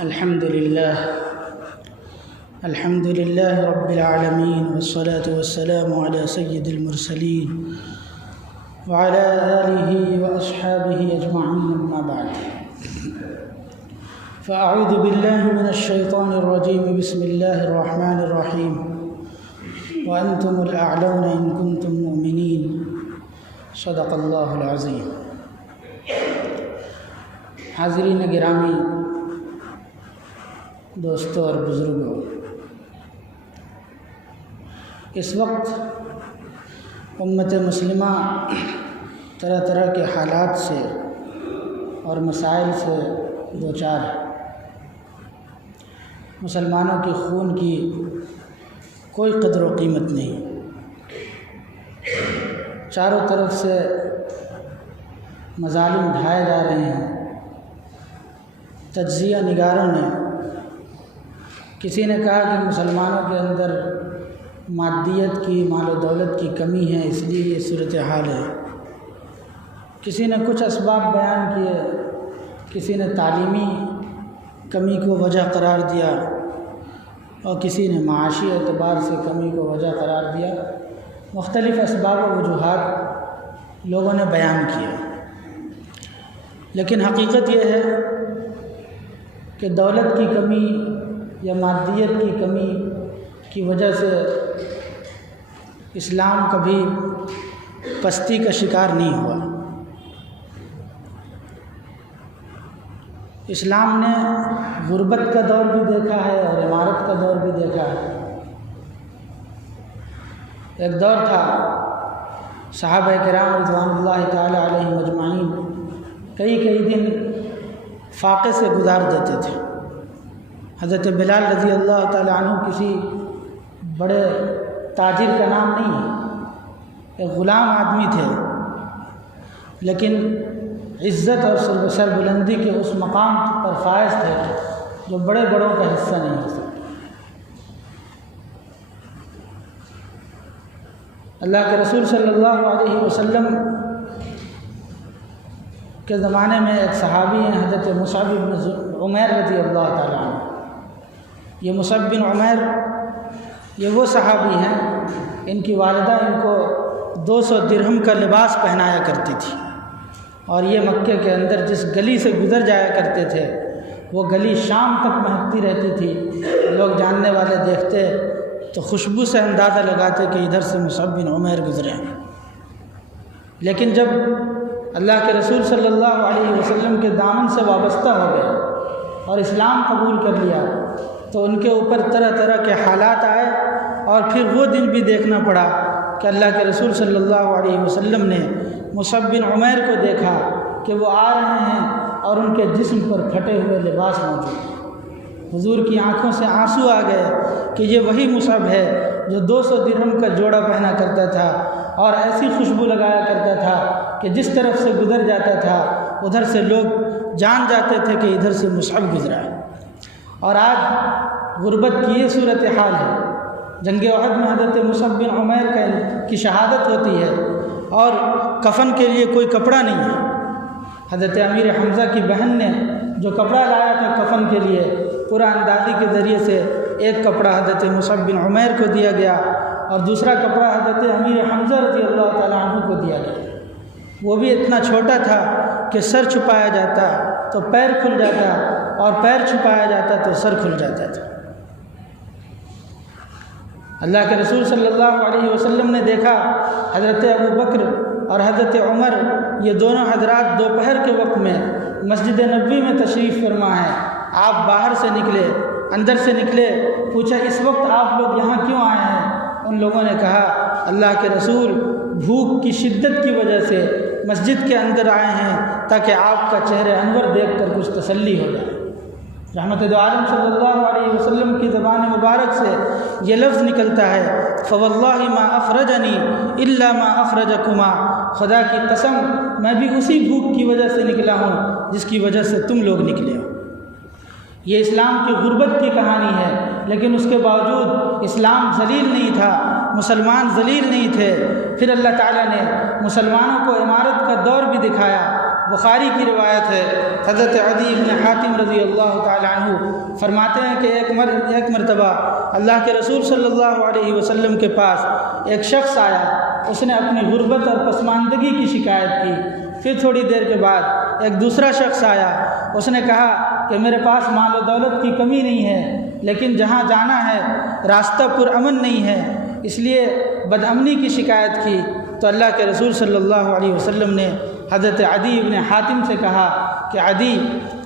الحمد لله رب العالمين والصلاة والسلام على سيد المرسلين وعلى آله وأصحابه أجمعين أما بعد فأعوذ بالله من الشيطان الرجيم بسم الله الرحمن الرحيم وأنتم الأعلون إن كنتم مؤمنين صدق الله العظيم۔ حاضرین گرامی، دوستوں اور بزرگوں، اس وقت امت مسلمہ طرح طرح کے حالات سے اور مسائل سے دوچار ہے۔ مسلمانوں کے خون کی کوئی قدر و قیمت نہیں، چاروں طرف سے مظالم ڈھائے جا رہے ہیں۔ تجزیہ نگاروں نے کسی نے کہا کہ مسلمانوں کے اندر مادیت کی، مال و دولت کی کمی ہے، اس لیے یہ صورتحال ہے۔ کسی نے کچھ اسباب بیان کیے، کسی نے تعلیمی کمی کو وجہ قرار دیا، اور کسی نے معاشی اعتبار سے کمی کو وجہ قرار دیا۔ مختلف اسباب و وجوہات لوگوں نے بیان کیے، لیکن حقیقت یہ ہے کہ دولت کی کمی یا مادیت کی کمی کی وجہ سے اسلام کبھی پستی کا شکار نہیں ہوا۔ اسلام نے غربت کا دور بھی دیکھا ہے اور عمارت کا دور بھی دیکھا ہے۔ ایک دور تھا صحابہ کرام رضوان اللہ تعالی علیہم اجمعین کئی دن فاقے سے گزار دیتے تھے۔ حضرت بلال رضی اللہ تعالی عنہ کسی بڑے تاجر کا نام نہیں ہے، ایک غلام آدمی تھے، لیکن عزت اور سربلندی کے اس مقام پر فائز تھے جو بڑے بڑوں کا حصہ نہیں ہو سکتا۔ اللہ کے رسول صلی اللہ علیہ وسلم کے زمانے میں ایک صحابی ہیں حضرت مصعب بن عمیر رضی اللہ تعالیٰ عنہ۔ یہ مصعب بن عمیر یہ وہ صحابی ہیں، ان کی والدہ ان کو 200 درہم کا لباس پہنایا کرتی تھی، اور یہ مکے کے اندر جس گلی سے گزر جایا کرتے تھے وہ گلی شام تک مہکتی رہتی تھی۔ لوگ جاننے والے دیکھتے تو خوشبو سے اندازہ لگاتے کہ ادھر سے مصعب بن عمیر گزرے ہیں۔ لیکن جب اللہ کے رسول صلی اللہ علیہ وسلم کے دامن سے وابستہ ہو گئے اور اسلام قبول کر لیا تو ان کے اوپر طرح طرح کے حالات آئے، اور پھر وہ دن بھی دیکھنا پڑا کہ اللہ کے رسول صلی اللہ علیہ وسلم نے مصعب بن عمیر کو دیکھا کہ وہ آ رہے ہیں اور ان کے جسم پر پھٹے ہوئے لباس موجود ہیں۔ حضور کی آنکھوں سے آنسو آ گئے کہ یہ وہی مصعب ہے جو 200 درہم کا جوڑا پہنا کرتا تھا اور ایسی خوشبو لگایا کرتا تھا کہ جس طرف سے گزر جاتا تھا ادھر سے لوگ جان جاتے تھے کہ ادھر سے مصعب گزرا ہے۔ اور آج غربت کی یہ صورتحال ہے۔ جنگ احد میں حضرت مصعب بن عمیر کی شہادت ہوتی ہے اور کفن کے لیے کوئی کپڑا نہیں ہے۔ حضرت امیر حمزہ کی بہن نے جو کپڑا لایا تھا کفن کے لیے، پورا اندازی کے ذریعے سے ایک کپڑا حضرت مصعب بن عمیر کو دیا گیا اور دوسرا کپڑا حضرت امیر حمزہ رضی اللہ تعالیٰ عنہ کو دیا گیا۔ وہ بھی اتنا چھوٹا تھا کہ سر چھپایا جاتا تو پیر کھل جاتا، اور پیر چھپایا جاتا تو سر کھل جاتا تھا۔ اللہ کے رسول صلی اللہ علیہ وسلم نے دیکھا حضرت ابو بکر اور حضرت عمر یہ دونوں حضرات دوپہر کے وقت میں مسجد نبوی میں تشریف فرما ہے۔ آپ باہر سے نکلے، اندر سے نکلے، پوچھا اس وقت آپ لوگ یہاں کیوں آئے ہیں؟ ان لوگوں نے کہا اللہ کے رسول بھوک کی شدت کی وجہ سے مسجد کے اندر آئے ہیں تاکہ آپ کا چہرہ انور دیکھ کر کچھ تسلی ہو جائے۔ رحمت دو عالم صلی اللہ علیہ وسلم کی زبان مبارک سے یہ لفظ نکلتا ہے فواللہ ما اخرجنی الا ما اخرجکما، خدا کی قسم میں بھی اسی بھوک کی وجہ سے نکلا ہوں جس کی وجہ سے تم لوگ نکلے ہو۔ یہ اسلام کی غربت کی کہانی ہے، لیکن اس کے باوجود اسلام ذلیل نہیں تھا، مسلمان ذلیل نہیں تھے۔ پھر اللہ تعالیٰ نے مسلمانوں کو عمارت کا دور بھی دکھایا، بخاری کی روایت ہے، حضرت عدی بن حاتم رضی اللہ تعالی عنہ فرماتے ہیں کہ ایک مرتبہ اللہ کے رسول صلی اللہ علیہ وسلم کے پاس ایک شخص آیا، اس نے اپنی غربت اور پسماندگی کی شکایت کی۔ پھر تھوڑی دیر کے بعد ایک دوسرا شخص آیا، اس نے کہا کہ میرے پاس مال و دولت کی کمی نہیں ہے، لیکن جہاں جانا ہے راستہ پرامن نہیں ہے، اس لیے بدامنی کی شکایت کی۔ تو اللہ کے رسول صلی اللہ علیہ وسلم نے حضرت عدی بن حاتم سے کہا کہ عدی،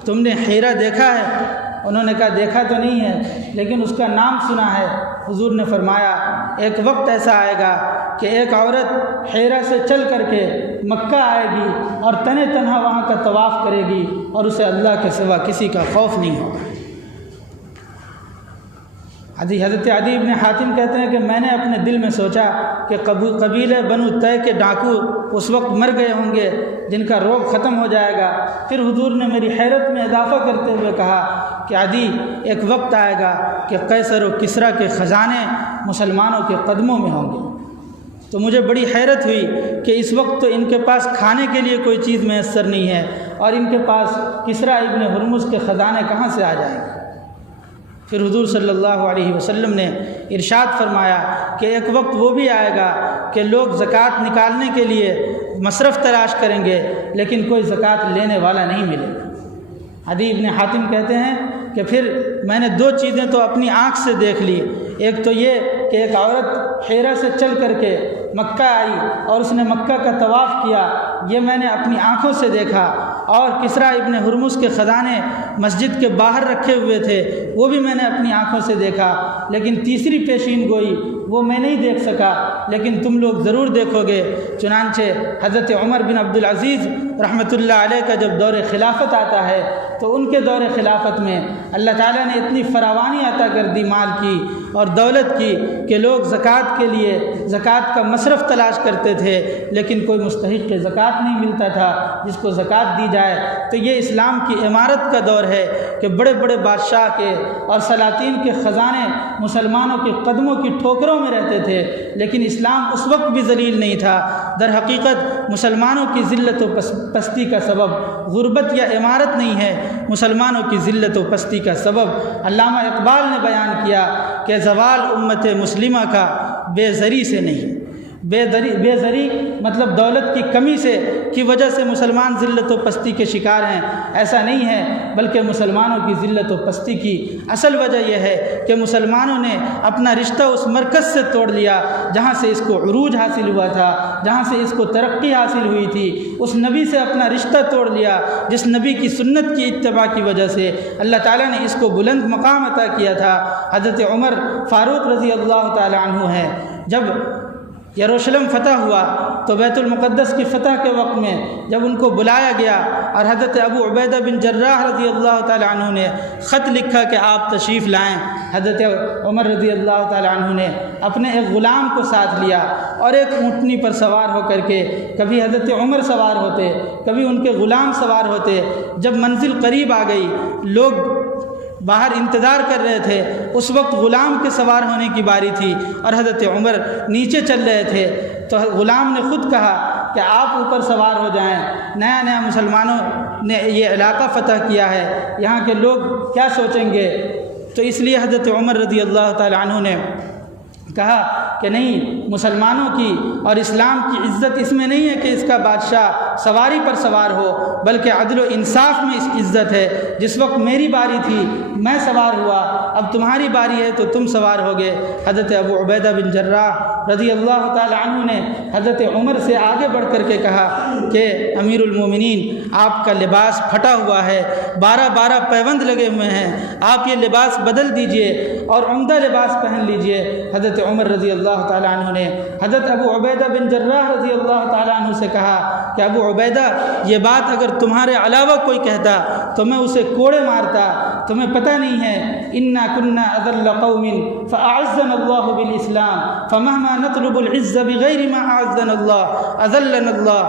تم نے حیرہ دیکھا ہے؟ انہوں نے کہا دیکھا تو نہیں ہے، لیکن اس کا نام سنا ہے۔ حضور نے فرمایا ایک وقت ایسا آئے گا کہ ایک عورت حیرہ سے چل کر کے مکہ آئے گی اور تنہا تنہا وہاں کا طواف کرے گی اور اسے اللہ کے سوا کسی کا خوف نہیں ہوگا۔ حضرت عدی بن حاتم کہتے ہیں کہ میں نے اپنے دل میں سوچا کہ قبیلہ بنو طے کے ڈاکو اس وقت مر گئے ہوں گے جن کا روب ختم ہو جائے گا۔ پھر حضور نے میری حیرت میں اضافہ کرتے ہوئے کہا کہ عدی، ایک وقت آئے گا کہ قیصر و کسریٰ کے خزانے مسلمانوں کے قدموں میں ہوں گے۔ تو مجھے بڑی حیرت ہوئی کہ اس وقت تو ان کے پاس کھانے کے لیے کوئی چیز میسر نہیں ہے، اور ان کے پاس کسریٰ ابن ہرمز کے خزانے کہاں سے آ جائیں گے؟ پھر حضور صلی اللہ علیہ وسلم نے ارشاد فرمایا کہ ایک وقت وہ بھی آئے گا کہ لوگ زکوٰۃ نکالنے کے لیے مصرف تلاش کریں گے، لیکن کوئی زکوٰۃ لینے والا نہیں ملے گا۔ عدی بن حاتم کہتے ہیں کہ پھر میں نے دو چیزیں تو اپنی آنکھ سے دیکھ لی، ایک تو یہ کہ ایک عورت حیرہ سے چل کر کے مکہ آئی اور اس نے مکہ کا طواف کیا، یہ میں نے اپنی آنکھوں سے دیکھا، اور کسریٰ ابن ہرمز کے خزانے مسجد کے باہر رکھے ہوئے تھے، وہ بھی میں نے اپنی آنکھوں سے دیکھا۔ لیکن تیسری پیشین گوئی وہ میں نہیں دیکھ سکا، لیکن تم لوگ ضرور دیکھو گے۔ چنانچہ حضرت عمر بن عبدالعزیز رحمۃ اللہ علیہ کا جب دور خلافت آتا ہے تو ان کے دور خلافت میں اللہ تعالیٰ نے اتنی فراوانی عطا کر دی مال کی اور دولت کی کہ لوگ زکوٰۃ کے لیے زکوٰۃ کا مصرف تلاش کرتے تھے، لیکن کوئی مستحق زکوٰۃ نہیں ملتا تھا جس کو زکوٰۃ دی جائے۔ تو یہ اسلام کی عمارت کا دور ہے کہ بڑے بڑے بادشاہ کے اور سلاطین کے خزانے مسلمانوں کے قدموں کی ٹھوکروں میں رہتے تھے، لیکن اسلام اس وقت بھی ذلیل نہیں تھا۔ در حقیقت مسلمانوں کی ذلت و پستی کا سبب غربت یا عمارت نہیں ہے، مسلمانوں کی ذلت و پستی کا سبب علامہ اقبال نے بیان کیا کہ زوال امت مسلمہ کا بے زری سے نہیں، بے زری مطلب دولت کی کمی سے کی وجہ سے مسلمان ذلت و پستی کے شکار ہیں، ایسا نہیں ہے، بلکہ مسلمانوں کی ذلت و پستی کی اصل وجہ یہ ہے کہ مسلمانوں نے اپنا رشتہ اس مرکز سے توڑ لیا جہاں سے اس کو عروج حاصل ہوا تھا، جہاں سے اس کو ترقی حاصل ہوئی تھی، اس نبی سے اپنا رشتہ توڑ لیا جس نبی کی سنت کی اتباع کی وجہ سے اللہ تعالیٰ نے اس کو بلند مقام عطا کیا تھا۔ حضرت عمر فاروق رضی اللہ تعالی عنہ ہیں، جب یروشلم فتح ہوا تو بیت المقدس کی فتح کے وقت میں جب ان کو بلایا گیا اور حضرت ابو عبیدہ بن جراح رضی اللہ تعالی عنہ نے خط لکھا کہ آپ تشریف لائیں، حضرت عمر رضی اللہ تعالی عنہ نے اپنے ایک غلام کو ساتھ لیا اور ایک اونٹنی پر سوار ہو کر کے کبھی حضرت عمر سوار ہوتے، کبھی ان کے غلام سوار ہوتے۔ جب منزل قریب آ گئی، لوگ باہر انتظار کر رہے تھے، اس وقت غلام کے سوار ہونے کی باری تھی اور حضرت عمر نیچے چل رہے تھے، تو غلام نے خود کہا کہ آپ اوپر سوار ہو جائیں، نیا مسلمانوں نے یہ علاقہ فتح کیا ہے، یہاں کے لوگ کیا سوچیں گے؟ تو اس لیے حضرت عمر رضی اللہ تعالی عنہ نے کہا کہ نہیں، مسلمانوں کی اور اسلام کی عزت اس میں نہیں ہے کہ اس کا بادشاہ سواری پر سوار ہو، بلکہ عدل و انصاف میں اس عزت ہے۔ جس وقت میری باری تھی میں سوار ہوا، اب تمہاری باری ہے تو تم سوار ہوگے۔ حضرت ابو عبیدہ بن جراح رضی اللہ تعالی عنہ نے حضرت عمر سے آگے بڑھ کر کے کہا کہ امیر المومنین، آپ کا لباس پھٹا ہوا ہے، 12 پیوند لگے ہوئے ہیں، آپ یہ لباس بدل دیجئے اور عمدہ لباس پہن لیجئے۔ حضرت عمر رضی اللہ تعالی عنہ نے حضرت ابو عبیدہ بن جراح رضی اللہ تعالی عنہ سے کہا کہ ابو عبیدہ، یہ بات اگر تمہارے علاوہ کوئی کہتا تو میں اسے کوڑے مارتا. تمہیں پتہ نہیں ہے انا كنا اذل قوم فاعزنا الله بالاسلام فمهما نطلب العز بغیر ما اعزنا الله اذلنا الله.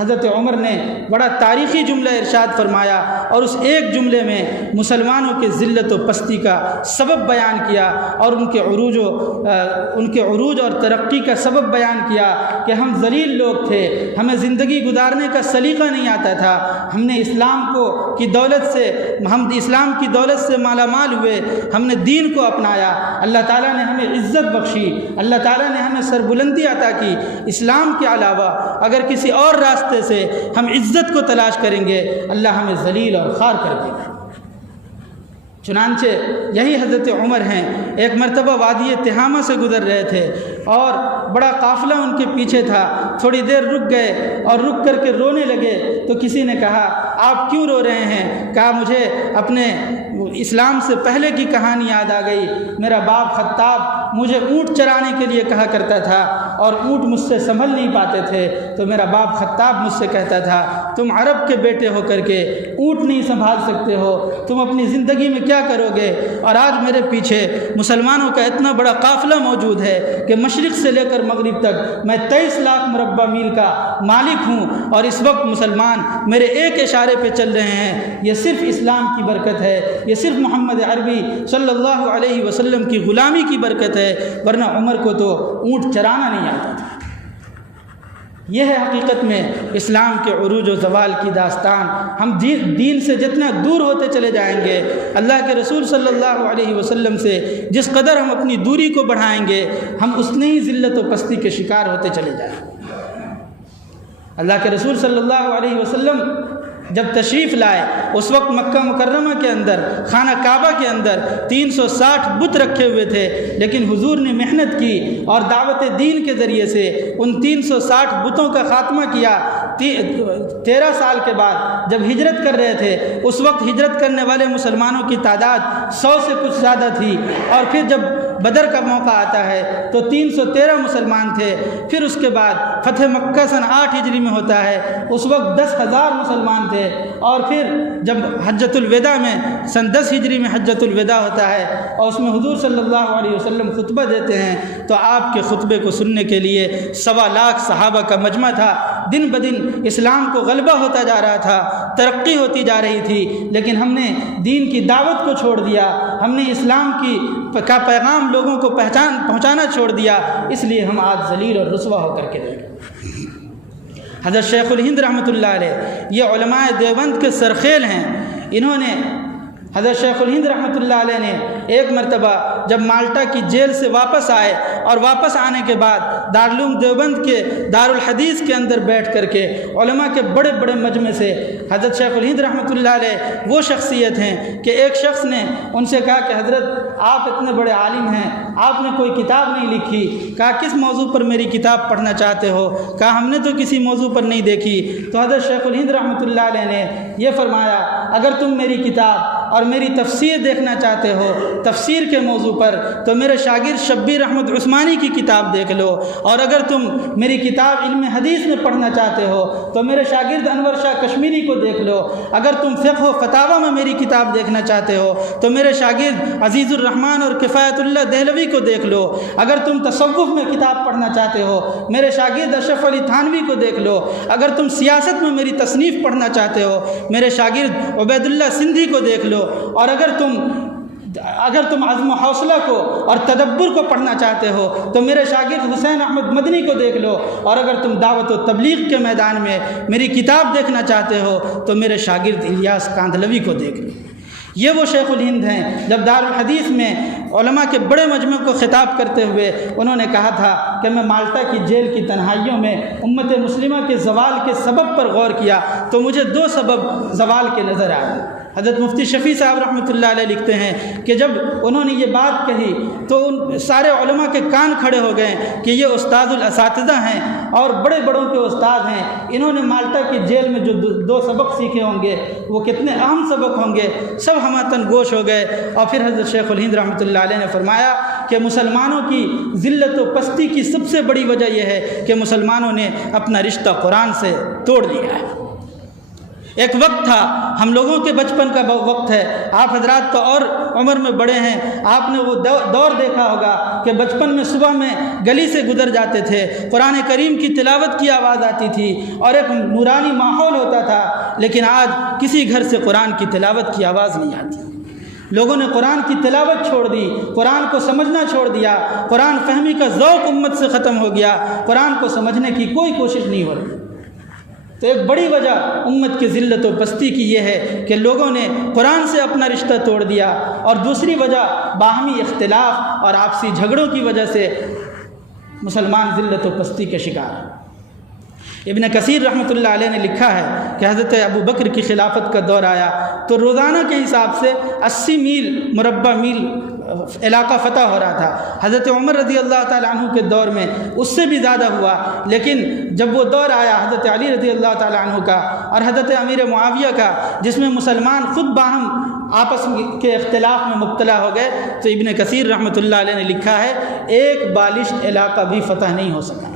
حضرت عمر نے بڑا تاریخی جملہ ارشاد فرمایا اور اس ایک جملے میں مسلمانوں کے ذلت و پستی کا سبب بیان کیا اور ان کے عروج اور ترقی کا سبب بیان کیا کہ ہم ذلیل لوگ تھے, ہمیں زندگی گزارنے کا سلیقہ نہیں آتا تھا, ہم نے اسلام کی دولت سے مالا مال ہوئے, ہم نے دین کو اپنایا, اللہ تعالیٰ نے ہمیں عزت بخشی, اللہ تعالیٰ نے ہمیں سربلندی عطا کی. اسلام کے علاوہ اگر کسی اور راستے سے ہم عزت کو تلاش کریں گے اللہ ہمیں ذلیل اور خوار کر دے گا. چنانچہ یہی حضرت عمر ہیں. ایک مرتبہ وادی تہامہ سے گزر رہے تھے اور بڑا قافلہ ان کے پیچھے تھا. تھوڑی دیر رک گئے اور رک کر کے رونے لگے تو کسی نے کہا آپ کیوں رو رہے ہیں؟ کہا مجھے اپنے اسلام سے پہلے کی کہانی یاد آ گئی. میرا باپ خطاب مجھے اونٹ چرانے کے لیے کہا کرتا تھا اور اونٹ مجھ سے سنبھل نہیں پاتے تھے, تو میرا باپ خطاب مجھ سے کہتا تھا تم عرب کے بیٹے ہو کر کے اونٹ نہیں سنبھال سکتے ہو, تم اپنی زندگی میں کیا کرو گے؟ اور آج میرے پیچھے مسلمانوں کا اتنا بڑا قافلہ موجود ہے کہ مشرق سے لے کر مغرب تک میں 23 لاکھ مربع میل کا مالک ہوں اور اس وقت مسلمان میرے ایک اشارے پہ چل رہے ہیں. یہ صرف اسلام کی برکت ہے, یہ صرف محمد عربی صلی اللہ علیہ وسلم کی غلامی کی برکت ہے, ورنہ عمر کو تو اونٹ چرانا نہیں آتا تھا. یہ ہے حقیقت میں اسلام کے عروج و زوال کی داستان. ہم دین سے جتنا دور ہوتے چلے جائیں گے, اللہ کے رسول صلی اللہ علیہ وسلم سے جس قدر ہم اپنی دوری کو بڑھائیں گے, ہم اتنی ہی ذلت و پستی کے شکار ہوتے چلے جائیں گے. اللہ کے رسول صلی اللہ علیہ وسلم جب تشریف لائے اس وقت مکہ مکرمہ کے اندر خانہ کعبہ کے اندر 360 بت رکھے ہوئے تھے, لیکن حضور نے محنت کی اور دعوت دین کے ذریعے سے ان 360 بتوں کا خاتمہ کیا. 13 سال کے بعد جب ہجرت کر رہے تھے اس وقت ہجرت کرنے والے مسلمانوں کی تعداد 100 سے کچھ زیادہ تھی, اور پھر جب بدر کا موقع آتا ہے تو 313 مسلمان تھے. پھر اس کے بعد فتح مکہ سن 8 ہجری میں ہوتا ہے, اس وقت 10,000 مسلمان تھے. اور پھر جب حجۃ الوداع میں سن 10 ہجری میں حجۃ الوداع ہوتا ہے اور اس میں حضور صلی اللہ علیہ وسلم خطبہ دیتے ہیں, تو آپ کے خطبے کو سننے کے لیے 1.25 لاکھ صحابہ کا مجمع تھا. دن بدن اسلام کو غلبہ ہوتا جا رہا تھا, ترقی ہوتی جا رہی تھی, لیکن ہم نے دین کی دعوت کو چھوڑ دیا, ہم نے اسلام کا پیغام لوگوں کو پہنچانا چھوڑ دیا, اس لیے ہم آج ذلیل اور رسوا ہو کر کے رہ گئے. حضرت شیخ الہند رحمۃ اللہ علیہ یہ علماء دیوبند کے سرخیل ہیں. انہوں نے حضرت شیخ الہند رحمۃ اللہ علیہ نے ایک مرتبہ جب مالٹا کی جیل سے واپس آئے اور واپس آنے کے بعد دارالعلوم دیوبند کے دارالحدیث کے اندر بیٹھ کر کے علماء کے بڑے بڑے مجمع سے حضرت شیخ الہند رحمۃ اللہ علیہ وہ شخصیت ہیں کہ ایک شخص نے ان سے کہا کہ حضرت آپ اتنے بڑے عالم ہیں, آپ نے کوئی کتاب نہیں لکھی. کہا کس موضوع پر میری کتاب پڑھنا چاہتے ہو؟ کہا ہم نے تو کسی موضوع پر نہیں دیکھی. تو حضرت شیخ الہند رحمۃ اللہ علیہ نے یہ فرمایا اگر تم میری کتاب اور میری تفسیر دیکھنا چاہتے ہو تفسیر کے موضوع پر تو میرے شاگرد شبیر احمد عثمانی کی کتاب دیکھ لو, اور اگر تم میری کتاب علم حدیث میں پڑھنا چاہتے ہو تو میرے شاگرد انور شاہ کشمیری کو دیکھ لو, اگر تم فقہ و فتاوی میں میری کتاب دیکھنا چاہتے ہو تو میرے شاگرد عزیز الرحمن اور کفایت اللہ دہلوی کو دیکھ لو, اگر تم تصوف میں کتاب پڑھنا چاہتے ہو میرے شاگرد اشرف علی تھانوی کو دیکھ لو, اگر تم سیاست میں میری تصنیف پڑھنا چاہتے ہو میرے شاگرد عبید اللہ سندھی کو دیکھ لو, اور اگر تم عزم و حوصلہ کو اور تدبر کو پڑھنا چاہتے ہو تو میرے شاگرد حسین احمد مدنی کو دیکھ لو, اور اگر تم دعوت و تبلیغ کے میدان میں میری کتاب دیکھنا چاہتے ہو تو میرے شاگرد الیاس کاندھلوی کو دیکھ لو. یہ وہ شیخ الہند ہیں جب دارالحدیث میں علماء کے بڑے مجمع کو خطاب کرتے ہوئے انہوں نے کہا تھا کہ میں مالٹا کی جیل کی تنہائیوں میں امت مسلمہ کے زوال کے سبب پر غور کیا تو مجھے 2 سبب زوال کے نظر آئے. حضرت مفتی شفیع صاحب رحمۃ اللہ علیہ لکھتے ہیں کہ جب انہوں نے یہ بات کہی تو ان سارے علماء کے کان کھڑے ہو گئے کہ یہ استاد الاساتذہ ہیں اور بڑے بڑوں کے استاد ہیں, انہوں نے مالٹا کی جیل میں جو 2 سبق سیکھے ہوں گے وہ کتنے اہم سبق ہوں گے. سب ہماتن گوش ہو گئے. اور پھر حضرت شیخ الہند رحمۃ اللہ علیہ نے فرمایا کہ مسلمانوں کی ذلت و پستی کی سب سے بڑی وجہ یہ ہے کہ مسلمانوں نے اپنا رشتہ قرآن سے توڑ لیا ہے. ایک وقت تھا، ہم لوگوں کے بچپن کا وقت ہے، آپ حضرات تو اور عمر میں بڑے ہیں، آپ نے وہ دور دیکھا ہوگا کہ بچپن میں صبح میں گلی سے گزر جاتے تھے، قرآن کریم کی تلاوت کی آواز آتی تھی اور ایک نورانی ماحول ہوتا تھا، لیکن آج کسی گھر سے قرآن کی تلاوت کی آواز نہیں آتی۔ لوگوں نے قرآن کی تلاوت چھوڑ دی، قرآن کو سمجھنا چھوڑ دیا، قرآن فہمی کا ذوق امت سے ختم ہو گیا، قرآن کو سمجھنے کی کوئی کوشش نہیں ہو رہی۔ تو ایک بڑی وجہ امت کی ذلت و پستی کی یہ ہے کہ لوگوں نے قرآن سے اپنا رشتہ توڑ دیا، اور دوسری وجہ باہمی اختلاف اور آپسی جھگڑوں کی وجہ سے مسلمان ذلت و پستی کے شکار ہیں۔ ابن کثیر رحمۃ اللہ علیہ نے لکھا ہے کہ حضرت ابو بکر کی خلافت کا دور آیا تو روزانہ کے حساب سے 80 میل مربع میل علاقہ فتح ہو رہا تھا۔ حضرت عمر رضی اللہ تعالیٰ عنہ کے دور میں اس سے بھی زیادہ ہوا، لیکن جب وہ دور آیا حضرت علی رضی اللہ تعالیٰ عنہ کا اور حضرت امیر معاویہ کا، جس میں مسلمان خود باہم آپس کے اختلاف میں مبتلا ہو گئے، تو ابن کثیر رحمۃ اللہ علیہ نے لکھا ہے ایک بالشت علاقہ بھی فتح نہیں ہو سکا،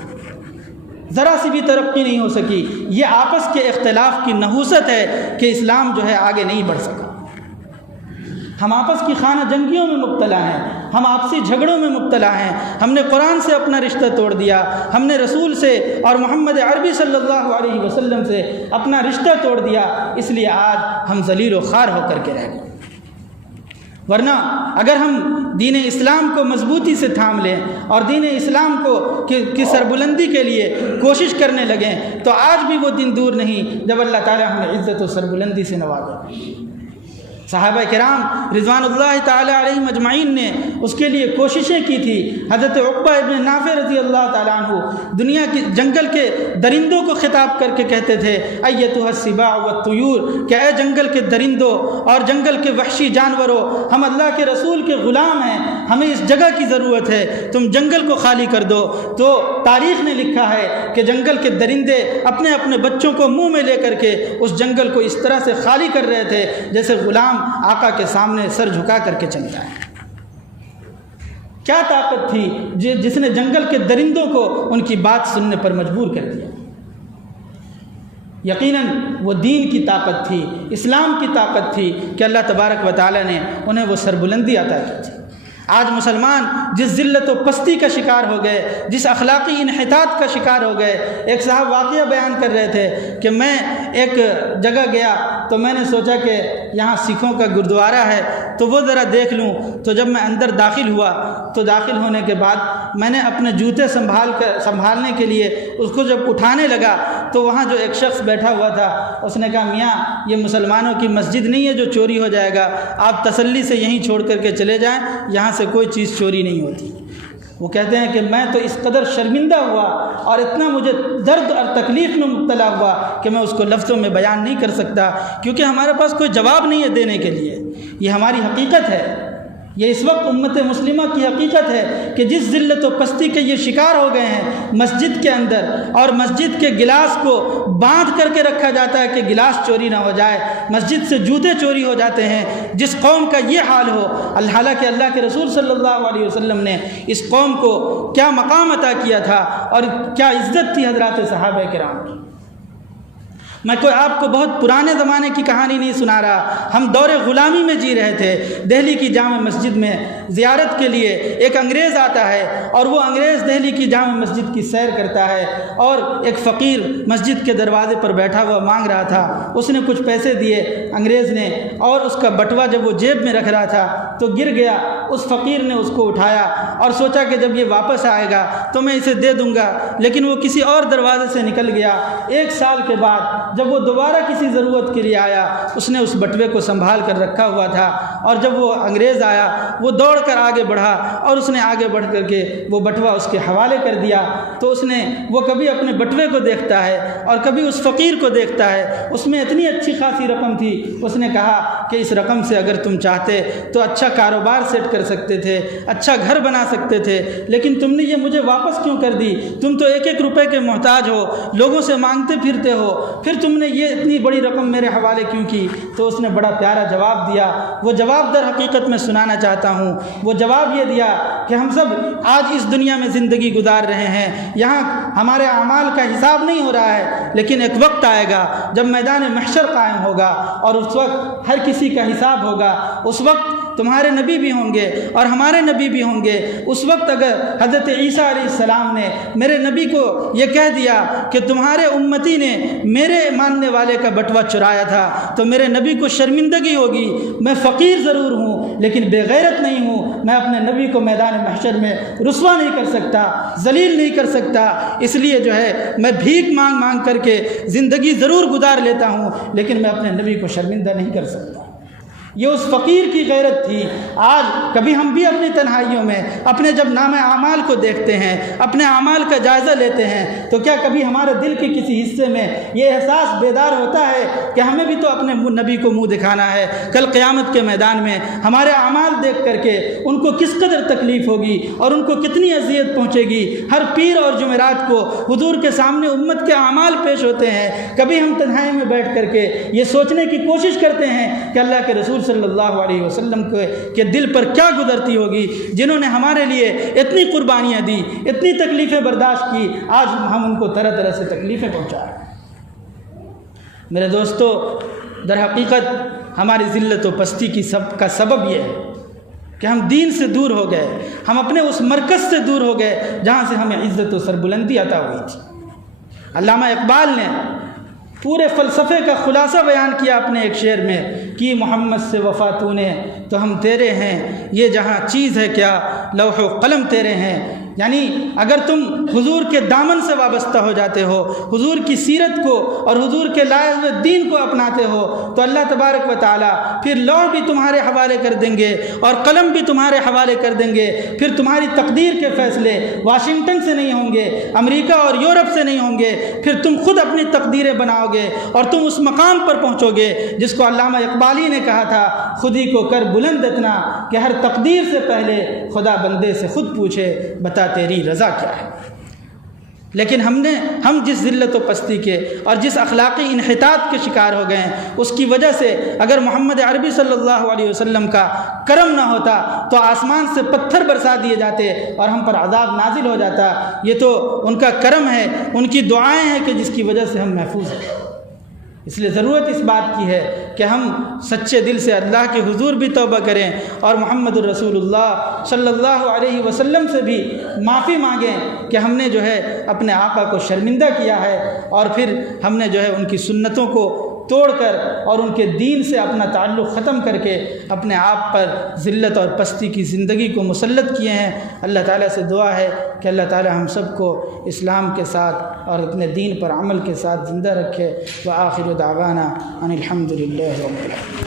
ذرا سی بھی ترقی نہیں ہو سکی۔ یہ آپس کے اختلاف کی نحوست ہے کہ اسلام جو ہے آگے نہیں بڑھ سکا۔ ہم آپس کی خانہ جنگیوں میں مبتلا ہیں، ہم آپسی جھگڑوں میں مبتلا ہیں، ہم نے قرآن سے اپنا رشتہ توڑ دیا، ہم نے رسول سے اور محمد عربی صلی اللہ علیہ وسلم سے اپنا رشتہ توڑ دیا، اس لیے آج ہم ذلیل و خوار ہو کر کے رہ گئے۔ ورنہ اگر ہم دین اسلام کو مضبوطی سے تھام لیں اور دین اسلام کی سربلندی کے لیے کوشش کرنے لگیں تو آج بھی وہ دن دور نہیں جب اللہ تعالیٰ ہمیں عزت و سربلندی سے نوازے۔ صحابہ کرام رضوان اللہ تعالیٰ علیہم اجمعین نے اس کے لیے کوششیں کی تھی۔ حضرت عقبہ ابن نافع رضی اللہ تعالیٰ عنہ دنیا کی جنگل کے درندوں کو خطاب کر کے کہتے تھے ایتھا السباع والطیور، کہ اے جنگل کے درندوں اور جنگل کے وحشی جانوروں، ہم اللہ کے رسول کے غلام ہیں، ہمیں اس جگہ کی ضرورت ہے، تم جنگل کو خالی کر دو۔ تو تاریخ نے لکھا ہے کہ جنگل کے درندے اپنے اپنے بچوں کو منہ میں لے کر کے اس جنگل کو اس طرح سے خالی کر رہے تھے جیسے غلام آقا کے سامنے سر جھکا کر کے چلتا ہے۔ کیا طاقت تھی جس نے جنگل کے درندوں کو ان کی بات سننے پر مجبور کر دیا؟ یقیناً وہ دین کی طاقت تھی، اسلام کی طاقت تھی کہ اللہ تبارک و تعالی نے انہیں وہ سربلندی عطا کی تھی۔ آج مسلمان جس ذلت و پستی کا شکار ہو گئے، جس اخلاقی انحطاط کا شکار ہو گئے۔ ایک صاحب واقعہ بیان کر رہے تھے کہ میں ایک جگہ گیا تو میں نے سوچا کہ یہاں سکھوں کا گردوارہ ہے تو وہ ذرا دیکھ لوں، تو جب میں اندر داخل ہوا تو داخل ہونے کے بعد میں نے اپنے جوتے سنبھالنے کے لیے اس کو جب اٹھانے لگا تو وہاں جو ایک شخص بیٹھا ہوا تھا اس نے کہا میاں یہ مسلمانوں کی مسجد نہیں ہے جو چوری ہو جائے گا، آپ تسلی سے یہیں چھوڑ کر کے چلے جائیں، یہاں سے کوئی چیز چوری نہیں ہوتی۔ وہ کہتے ہیں کہ میں تو اس قدر شرمندہ ہوا اور اتنا مجھے درد اور تکلیف میں مبتلا ہوا کہ میں اس کو لفظوں میں بیان نہیں کر سکتا، کیونکہ ہمارے پاس کوئی جواب نہیں ہے دینے کے لیے۔ یہ ہماری حقیقت ہے، یہ اس وقت امت مسلمہ کی حقیقت ہے کہ جس ذلت و پستی کے یہ شکار ہو گئے ہیں مسجد کے اندر، اور مسجد کے گلاس کو باندھ کر کے رکھا جاتا ہے کہ گلاس چوری نہ ہو جائے، مسجد سے جوتے چوری ہو جاتے ہیں۔ جس قوم کا یہ حال ہو، حالانکہ اللہ کے رسول صلی اللہ علیہ وسلم نے اس قوم کو کیا مقام عطا کیا تھا اور کیا عزت تھی حضرات صحابہ کرام کی۔ میں کوئی آپ کو بہت پرانے زمانے کی کہانی نہیں سنا رہا، ہم دور غلامی میں جی رہے تھے۔ دہلی کی جامع مسجد میں زیارت کے لیے ایک انگریز آتا ہے اور وہ انگریز دہلی کی جامع مسجد کی سیر کرتا ہے، اور ایک فقیر مسجد کے دروازے پر بیٹھا ہوا مانگ رہا تھا۔ اس نے کچھ پیسے دیے انگریز نے، اور اس کا بٹوا جب وہ جیب میں رکھ رہا تھا تو گر گیا۔ اس فقیر نے اس کو اٹھایا اور سوچا کہ جب یہ واپس آئے گا تو میں اسے دے دوں گا، لیکن وہ کسی اور دروازے سے نکل گیا۔ 1 سال کے بعد جب وہ دوبارہ کسی ضرورت کے لیے آیا، اس نے اس بٹوے کو سنبھال کر رکھا ہوا تھا، اور جب وہ انگریز آیا وہ دوڑ کر آگے بڑھا اور اس نے آگے بڑھ کر کے وہ بٹوا اس کے حوالے کر دیا۔ تو اس نے وہ کبھی اپنے بٹوے کو دیکھتا ہے اور کبھی اس فقیر کو دیکھتا ہے، اس میں اتنی اچھی خاصی رقم تھی۔ اس نے کہا کہ اس رقم سے اگر تم چاہتے تو اچھا کاروبار سیٹ کر سکتے تھے، اچھا گھر بنا سکتے تھے، لیکن تم نے یہ مجھے واپس کیوں کر دی؟ تم تو 1-1 روپے کے محتاج ہو، لوگوں سے مانگتے پھرتے ہو، پھر تم نے یہ اتنی بڑی رقم میرے حوالے کیوں کی؟ تو تو اس نے بڑا پیارا جواب دیا۔ وہ جواب در حقیقت میں سنانا چاہتا ہوں۔ وہ جواب یہ دیا کہ ہم سب آج اس دنیا میں زندگی گزار رہے ہیں، یہاں ہمارے اعمال کا حساب نہیں ہو رہا ہے، لیکن ایک وقت آئے گا جب میدان محشر قائم ہوگا اور اس وقت ہر کسی کا حساب ہوگا۔ اس وقت تمہارے نبی بھی ہوں گے اور ہمارے نبی بھی ہوں گے۔ اس وقت اگر حضرت عیسیٰ علیہ السلام نے میرے نبی کو یہ کہہ دیا کہ تمہارے امتی نے میرے ماننے والے کا بٹوا چرایا تھا تو میرے نبی کو شرمندگی ہوگی۔ میں فقیر ضرور ہوں لیکن بے غیرت نہیں ہوں، میں اپنے نبی کو میدان محشر میں رسوا نہیں کر سکتا، ذلیل نہیں کر سکتا، اس لیے جو ہے میں بھیک مانگ مانگ کر کے زندگی ضرور گزار لیتا ہوں لیکن میں اپنے نبی کو شرمندہ نہیں کر سکتا۔ یہ اس فقیر کی غیرت تھی۔ آج کبھی ہم بھی اپنی تنہائیوں میں اپنے جب نام اعمال کو دیکھتے ہیں، اپنے اعمال کا جائزہ لیتے ہیں، تو کیا کبھی ہمارے دل کے کسی حصے میں یہ احساس بیدار ہوتا ہے کہ ہمیں بھی تو اپنے نبی کو منہ دکھانا ہے؟ کل قیامت کے میدان میں ہمارے اعمال دیکھ کر کے ان کو کس قدر تکلیف ہوگی اور ان کو کتنی اذیت پہنچے گی۔ ہر پیر اور جمعرات کو حضور کے سامنے امت کے اعمال پیش ہوتے ہیں۔ کبھی ہم تنہائی میں بیٹھ کر کے یہ سوچنے کی کوشش کرتے ہیں کہ اللہ کے رسول صلی اللہ علیہ وسلم کے دل پر کیا گزرتی ہوگی، جنہوں نے ہمارے لیے اتنی قربانیاں دی، اتنی تکلیفیں برداشت کی، آج ہم ان کو طرح طرح سے تکلیفیں پہنچا رہے ہیں۔ میرے دوستو، در حقیقت ہماری ذلت و پستی کا سبب یہ ہے کہ ہم دین سے دور ہو گئے، ہم اپنے اس مرکز سے دور ہو گئے جہاں سے ہمیں عزت و سربلندی عطا ہوئی تھی۔ علامہ اقبال نے پورے فلسفے کا خلاصہ بیان کیا اپنے ایک شعر میں کہ محمد سے وفا تو نے تو ہم تیرے ہیں، یہ جہاں چیز ہے کیا لوح و قلم تیرے ہیں۔ یعنی اگر تم حضور کے دامن سے وابستہ ہو جاتے ہو، حضور کی سیرت کو اور حضور کے لائے ہوئے دین کو اپناتے ہو، تو اللہ تبارک و تعالیٰ پھر لوح بھی تمہارے حوالے کر دیں گے اور قلم بھی تمہارے حوالے کر دیں گے۔ پھر تمہاری تقدیر کے فیصلے واشنگٹن سے نہیں ہوں گے، امریکہ اور یورپ سے نہیں ہوں گے، پھر تم خود اپنی تقدیریں بناؤ گے اور تم اس مقام پر پہنچو گے جس کو علامہ اقبالی نے کہا تھا، خودی کو کر بلند اتنا کہ ہر تقدیر سے پہلے خدا بندے سے خود پوچھے بتا تیری رضا کیا ہے۔ لیکن ہم جس ذلت و پستی کے اور جس اخلاقی انحطاط کے شکار ہو گئے ہیں، اس کی وجہ سے اگر محمد عربی صلی اللہ علیہ وسلم کا کرم نہ ہوتا تو آسمان سے پتھر برسا دیے جاتے اور ہم پر عذاب نازل ہو جاتا۔ یہ تو ان کا کرم ہے، ان کی دعائیں ہیں کہ جس کی وجہ سے ہم محفوظ ہیں۔ اس لیے ضرورت اس بات کی ہے کہ ہم سچے دل سے اللہ کے حضور بھی توبہ کریں اور محمد الرسول اللہ صلی اللہ علیہ وسلم سے بھی معافی مانگیں کہ ہم نے جو ہے اپنے آقا کو شرمندہ کیا ہے اور پھر ہم نے جو ہے ان کی سنتوں کو توڑ کر اور ان کے دین سے اپنا تعلق ختم کر کے اپنے آپ پر ذلت اور پستی کی زندگی کو مسلط کیے ہیں۔ اللہ تعالیٰ سے دعا ہے کہ اللہ تعالیٰ ہم سب کو اسلام کے ساتھ اور اپنے دین پر عمل کے ساتھ زندہ رکھے۔ وآخر دعوانا ان الحمد للہ رب العالمین۔